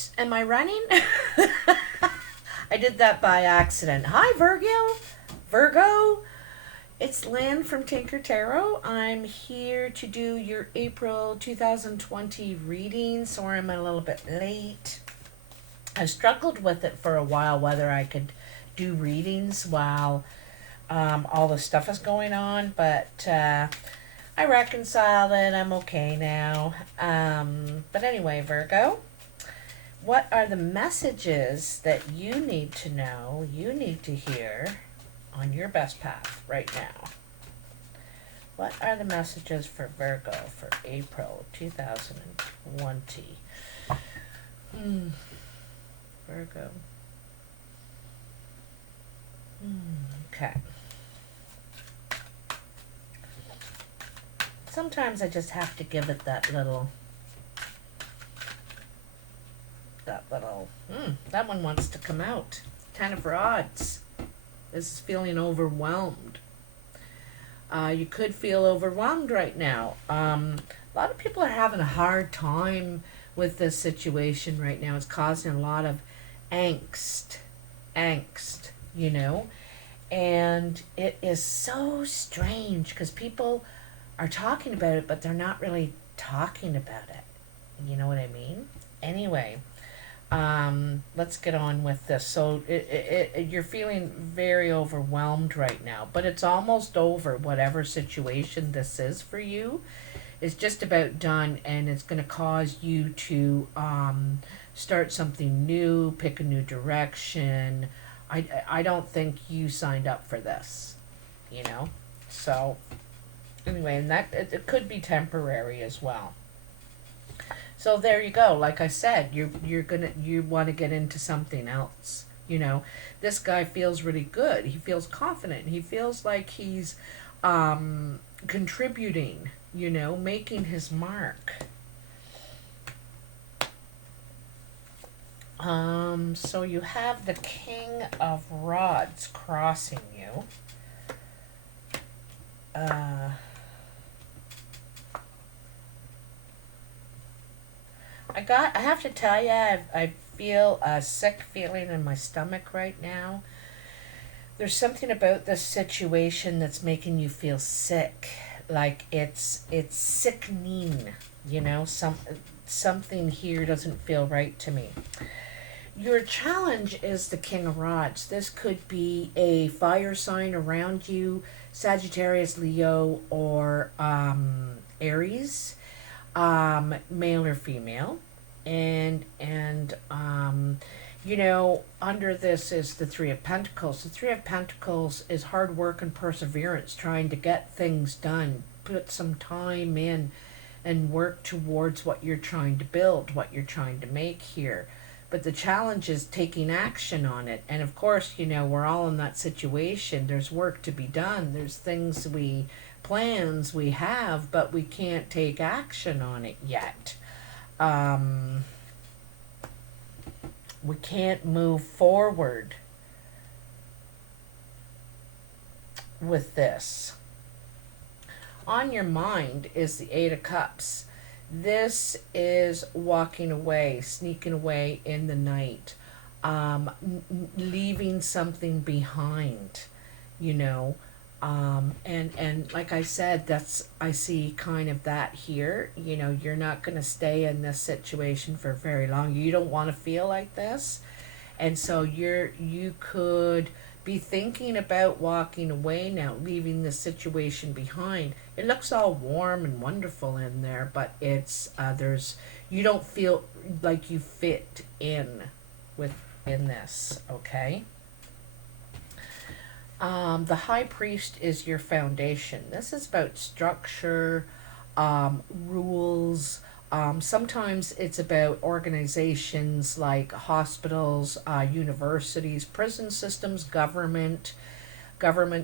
Oops, am I running? I did that by accident. Hi, Virgo. Virgo, it's Lynn from Tinker Tarot. I'm here to do your April 2020 reading. Sorry I'm a little bit late. I struggled with it for a while whether I could do readings while all the stuff is going on, but I reconciled it. I'm okay now. But anyway, Virgo, what are the messages that you need to know, you need to hear on your best path right now? What are the messages for Virgo for April 2020? Virgo. Okay. Sometimes I just have to give it that one wants to come out. Ten of Rods. This is feeling overwhelmed. You could feel overwhelmed right now. A lot of people are having a hard time with this situation right now. It's causing a lot of angst, you know, and it is so strange because people are talking about it, but they're not really talking about it. You know what I mean? Anyway, let's get on with this. So you're feeling very overwhelmed right now, but it's almost over. Whatever situation this is for you is just about done, and it's going to cause you to start something new, pick a new direction. I don't think you signed up for this, you know. So anyway, and that it could be temporary as well. So there you go. Like I said, you want to get into something else. You know, this guy feels really good. He feels confident. He feels like he's contributing. You know, making his mark. So you have the King of Rods crossing you. I have to tell you, I feel a sick feeling in my stomach right now. There's something about this situation that's making you feel sick. Like it's sickening, you know, something here doesn't feel right to me. Your challenge is the King of Rods. This could be a fire sign around you, Sagittarius, Leo, or Aries, male or female, and you know, under this is the Three of Pentacles. The Three of Pentacles is hard work and perseverance, trying to get things done, put some time in, and work towards what you're trying to build, what you're trying to make here. But the challenge is taking action on it. And of course, you know, we're all in that situation. There's work to be done. There's plans we have, but we can't take action on it yet. We can't move forward with this. On your mind is the Eight of Cups. This is walking away, sneaking away in the night, leaving something behind, you know. And like I said, I see kind of that here. You know, you're not going to stay in this situation for very long. You don't want to feel like this. And so you could be thinking about walking away now, leaving the situation behind. It looks all warm and wonderful in there, but it's you don't feel like you fit in within this, okay? The High Priest is your foundation. This is about structure, rules. Sometimes it's about organizations like hospitals, universities, prison systems, government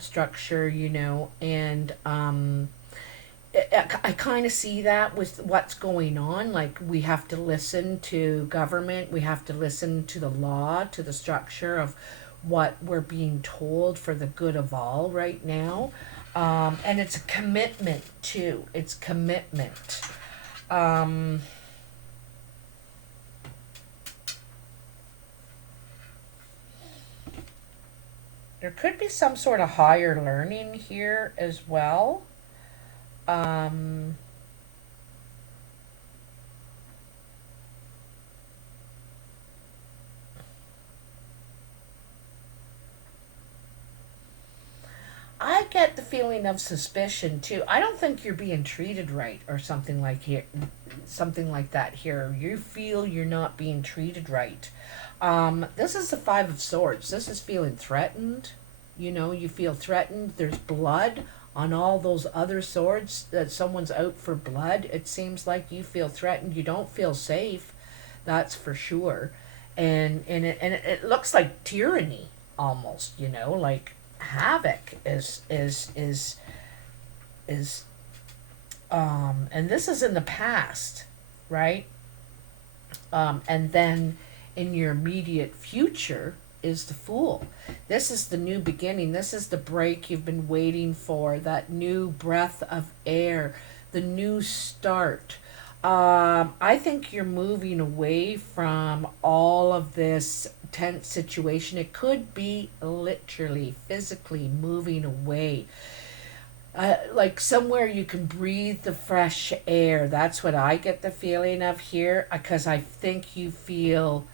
structure, you know, and I kind of see that with what's going on. Like, we have to listen to government, we have to listen to the law, to the structure of what we're being told for the good of all right now. And it's a commitment too. It's commitment. There could be some sort of higher learning here as well. Um, I get the feeling of suspicion too. I don't think you're being treated right or something like that here. You feel you're not being treated right. This is the Five of Swords. This is feeling threatened. You feel threatened. There's blood on all those other swords that someone's out for blood. It seems like you feel threatened. You don't feel safe. That's for sure. And it looks like tyranny almost, like havoc is and this is in the past, right? And then in your immediate future is the Fool. This is the new beginning. This is the break you've been waiting for, that new breath of air, the new start. I think you're moving away from all of this tense situation. It could be literally, physically moving away. Like somewhere you can breathe the fresh air. That's what I get the feeling of here, because I think you feel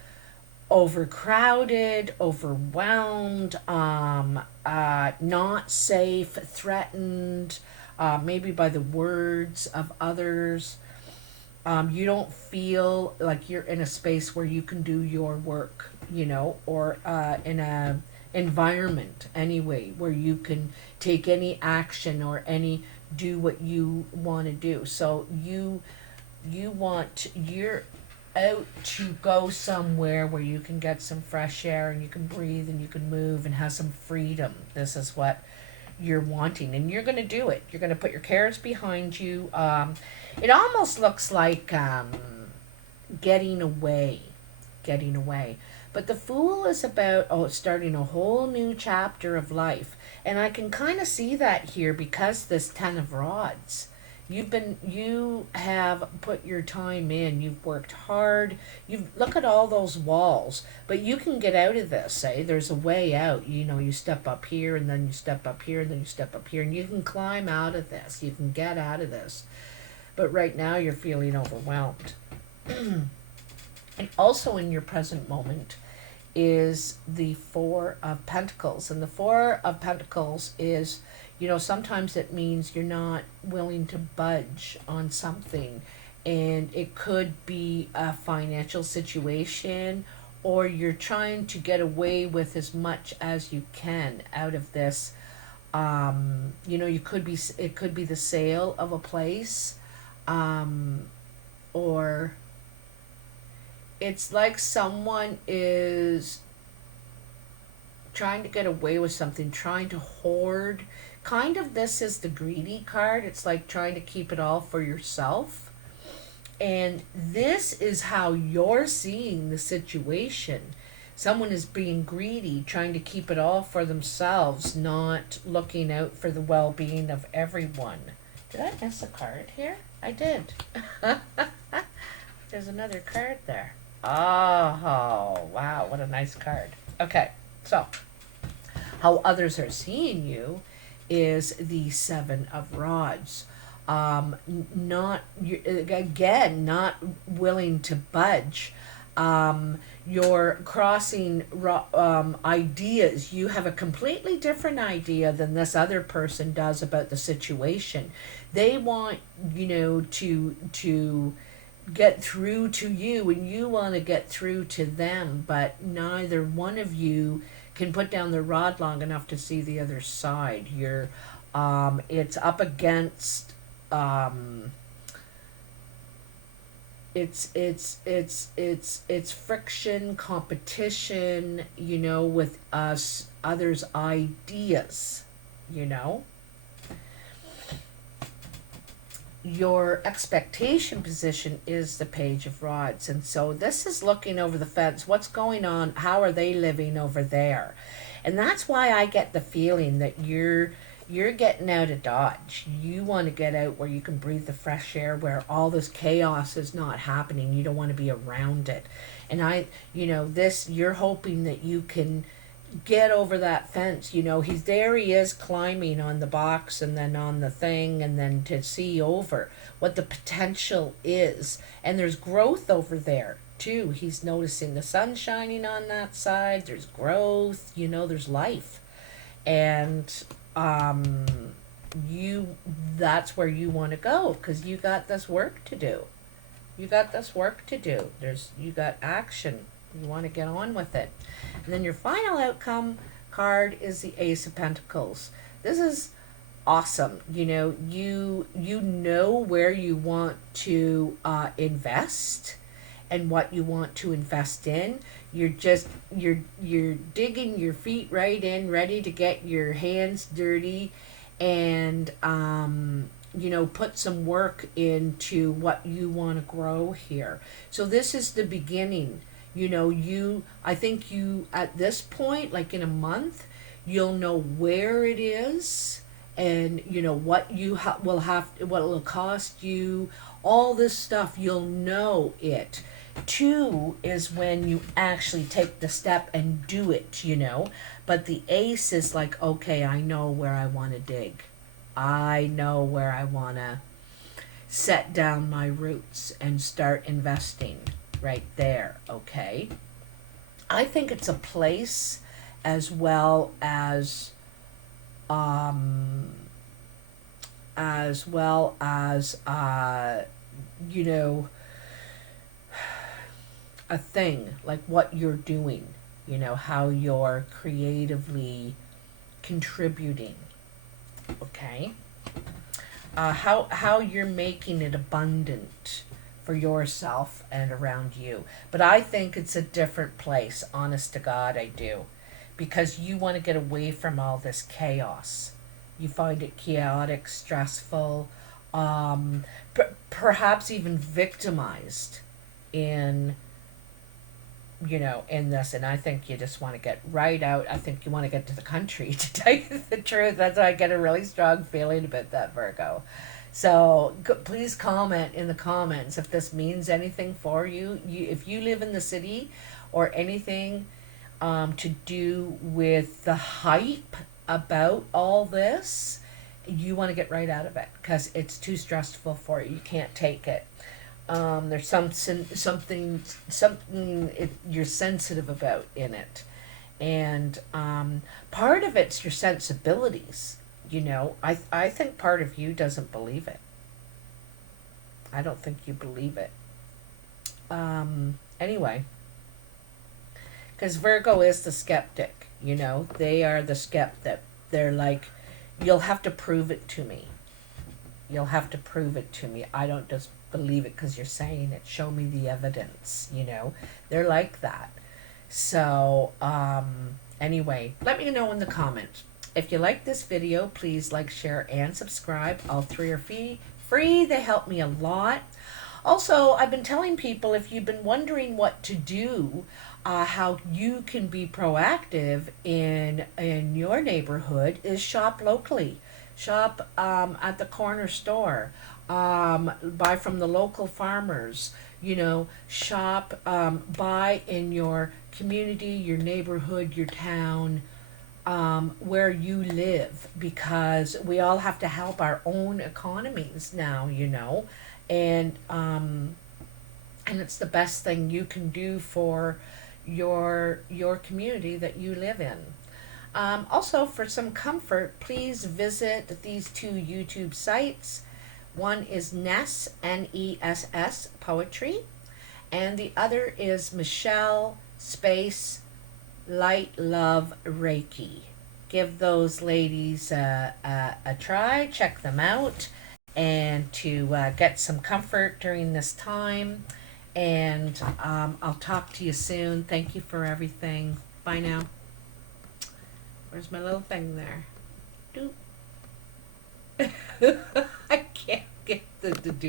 overcrowded, overwhelmed, not safe, threatened, maybe by the words of others. You don't feel like you're in a space where you can do your work, or in a environment anyway where you can take any action or any do what you want to do. So you're out to go somewhere where you can get some fresh air and you can breathe and you can move and have some freedom. This is what you're wanting, and you're going to do it. You're going to put your cares behind you. It almost looks like getting away, getting away. But the Fool is about starting a whole new chapter of life, and I can kind of see that here because this Ten of Rods. You have put your time in. You've worked hard. Look at all those walls, but you can get out of this. There's a way out. You step up here, and then you step up here, and then you step up here, and you can climb out of this. You can get out of this. But right now you're feeling overwhelmed. And also in your present moment is the Four of Pentacles. And the Four of Pentacles is, sometimes it means you're not willing to budge on something. And it could be a financial situation, or you're trying to get away with as much as you can out of this. It could be the sale of a place, or it's like someone is trying to get away with something, trying to hoard. Kind of, this is the greedy card. It's like trying to keep it all for yourself. And this is how you're seeing the situation. Someone is being greedy, trying to keep it all for themselves, not looking out for the well-being of everyone. Did I miss a card here? I did. There's another card there. Oh, wow, what a nice card. Okay, so how others are seeing you is the Seven of Rods. Not willing to budge. You're crossing ideas. You have a completely different idea than this other person does about the situation. They want, to get through to you, and you want to get through to them, but neither one of you can put down the rod long enough to see the other side. It's up against it's friction, competition, with others' ideas, Your expectation position is the Page of Rods. And so this is looking over the fence. What's going on? How are they living over there? And that's why I get the feeling that you're getting out of Dodge. You want to get out where you can breathe the fresh air, where all this chaos is not happening. You don't want to be around it. And you're hoping that you can get over that fence. You know, he is climbing on the box and then on the thing and then to see over what the potential is. And there's growth over there too. He's noticing the sun shining on that side. There's growth, you know, there's life. And um you that's where you want to go because you got this work to do. You got this work to do. You got action. You want to get on with it. And then your final outcome card is the Ace of Pentacles. This is awesome. You know, you know where you want to invest and what you want to invest in. You're digging your feet right in, ready to get your hands dirty, and you know, put some work into what you want to grow here. So this is the beginning. You know, I think you, at this point, like in a month, you'll know where it is, and you know what what it'll cost you, all this stuff. You'll know it. Two is when you actually take the step and do it, you know. But the ace is like, okay, I know where I want to dig. I know where I want to set down my roots and start investing right there, okay? I think it's a place as well um as you know, a thing like what you're doing, you know, how you're creatively contributing, okay? How you're making it abundant for yourself and around you. But I think it's a different place, honest to God, I do. Because you want to get away from all this chaos. You find it chaotic, stressful, perhaps even victimized in, you know, in this. And I think you just want to get right out. I think you want to get to the country, to tell you the truth. That's why I get a really strong feeling about that, Virgo. So please comment in the comments if this means anything for you. If you live in the city or anything to do with the hype about all this, you want to get right out of it because it's too stressful for you. You can't take it. There's something you're sensitive about in it, and part of it's your sensibilities. You know, I think part of you doesn't believe it. I don't think you believe it. Anyway, because Virgo is the skeptic. You know, they are the skeptic. They're like, you'll have to prove it to me. You'll have to prove it to me. I don't just believe it because you're saying it. Show me the evidence, you know. They're like that. So, anyway, let me know in the comments. If you like this video, please like, share, and subscribe. All three are free. They help me a lot. Also, I've been telling people, if you've been wondering what to do, how you can be proactive in your neighborhood, is shop locally. Shop at the corner store. Buy from the local farmers. You know, shop, buy in your community, your neighborhood, your town, where you live, because we all have to help our own economies now, you know, and it's the best thing you can do for your community that you live in. Also, for some comfort, please visit these two YouTube sites. One is Ness, Ness Poetry, and the other is Michelle Space Light Love Reiki. Give those ladies a try, check them out, and to get some comfort during this time. And I'll talk to you soon. Thank you for everything. Bye now. Where's my little thing there? Doop. I can't get to do it.